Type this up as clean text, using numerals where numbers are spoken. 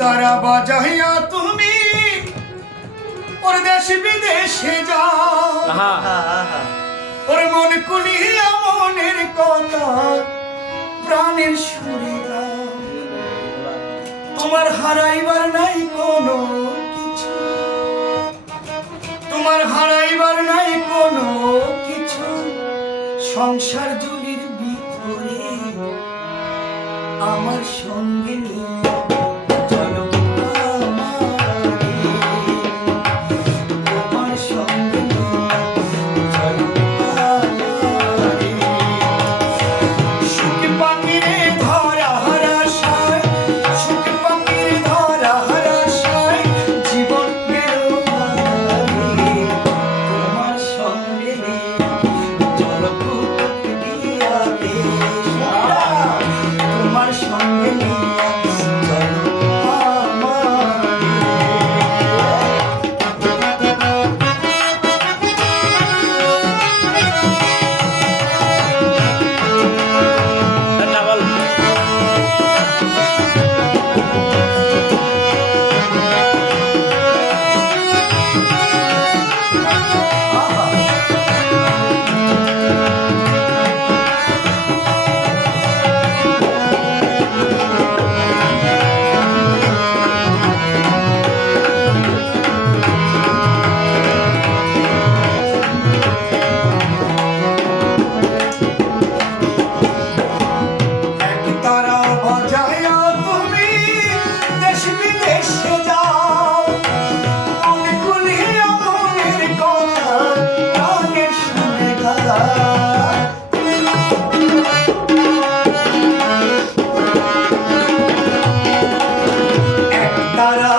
তারা বাজাইয়া তুমি ওর দেশ বিদেশে যাও, ওর মন কুলিয়া মনের কথা প্রাণের সুরে গাও। তোমার হারাইবার নাই কোনো কিছু, তোমার হারাইবার নাই কোনো কিছু, সংসার জুলির ভিতরে আমার সঙ্গে নিয়ে চলো আমারে, তোমার সঙ্গে নিয়ে চলো আমারে। সুখ পাখিরে ধরা হারাশায়, সুখ পাখিরে ধরা হারাশায় জীবন গেল হারিয়ে, তোমার সঙ্গে নিয়ে চলো কুতুব দিয়া দেশ, তোমার সঙ্গে নিয়ে চলো আমারে। তারা বাজাইয়া তুমি দেশ বিদেশে যাও, মন কুলিয়া মনের কথা প্রাণের সুরে গাও। এক তারা